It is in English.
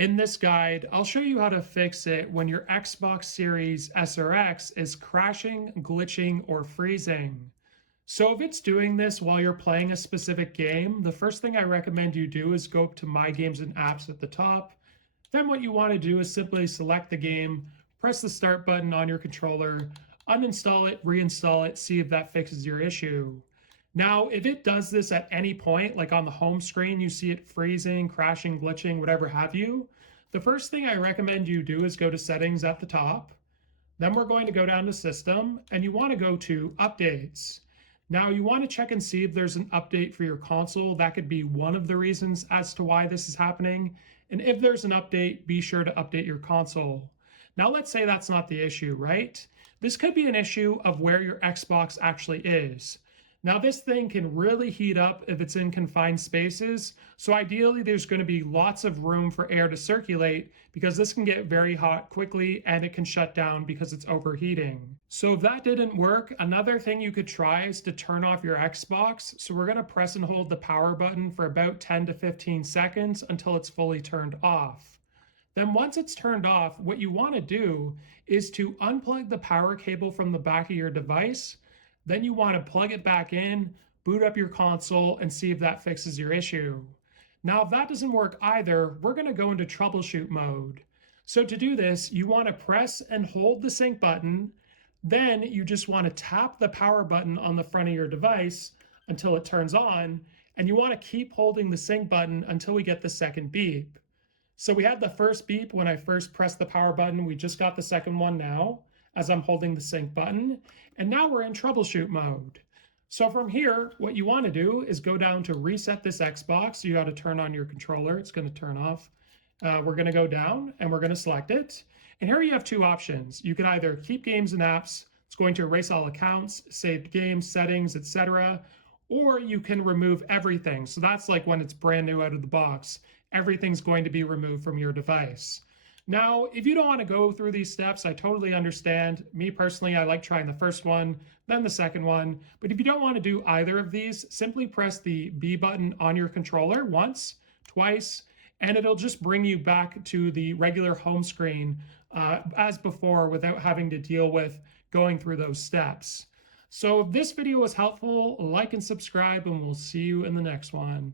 In this guide, I'll show you how to fix it when your Xbox Series S or X is crashing, glitching, or freezing. So if it's doing this while you're playing a specific game, the first thing I recommend you do is go up to My Games and Apps at the top. Then what you want to do is simply select the game, press the start button on your controller, uninstall it, reinstall it, see if that fixes your issue. Now, if it does this at any point, like on the home screen, you see it freezing, crashing, glitching, whatever have you, the first thing I recommend you do is go to settings at the top. Then we're going to go down to system and you want to go to updates. Now you want to check and see if there's an update for your console. That could be one of the reasons as to why this is happening. And if there's an update, be sure to update your console. Now let's say that's not the issue, right? This could be an issue of where your Xbox actually is. Now this thing can really heat up if it's in confined spaces. So ideally there's going to be lots of room for air to circulate because this can get very hot quickly and it can shut down because it's overheating. So if that didn't work, another thing you could try is to turn off your Xbox. So we're going to press and hold the power button for about 10 to 15 seconds until it's fully turned off. Then once it's turned off, what you want to do is to unplug the power cable from the back of your device. Then you want to plug it back in, boot up your console, and see if that fixes your issue. Now, if that doesn't work either, we're going to go into troubleshoot mode. So to do this, you want to press and hold the sync button. Then you just want to tap the power button on the front of your device until it turns on. And you want to keep holding the sync button until we get the second beep. So we had the first beep when I first pressed the power button. We just got the second one now as I'm holding the sync button. And now we're in troubleshoot mode. So from here, what you want to do is go down to reset this Xbox. You got to turn on your controller. It's going to turn off. We're going to go down and we're going to select it. And here you have two options. You can either keep games and apps. It's going to erase all accounts, saved games, settings, etc. Or you can remove everything. So that's like when it's brand new out of the box. Everything's going to be removed from your device. Now, if you don't want to go through these steps, I totally understand. Me personally, I like trying the first one, then the second one. But if you don't want to do either of these, simply press the B button on your controller once, twice, and it'll just bring you back to the regular home screen as before without having to deal with going through those steps. So if this video was helpful, like and subscribe, and we'll see you in the next one.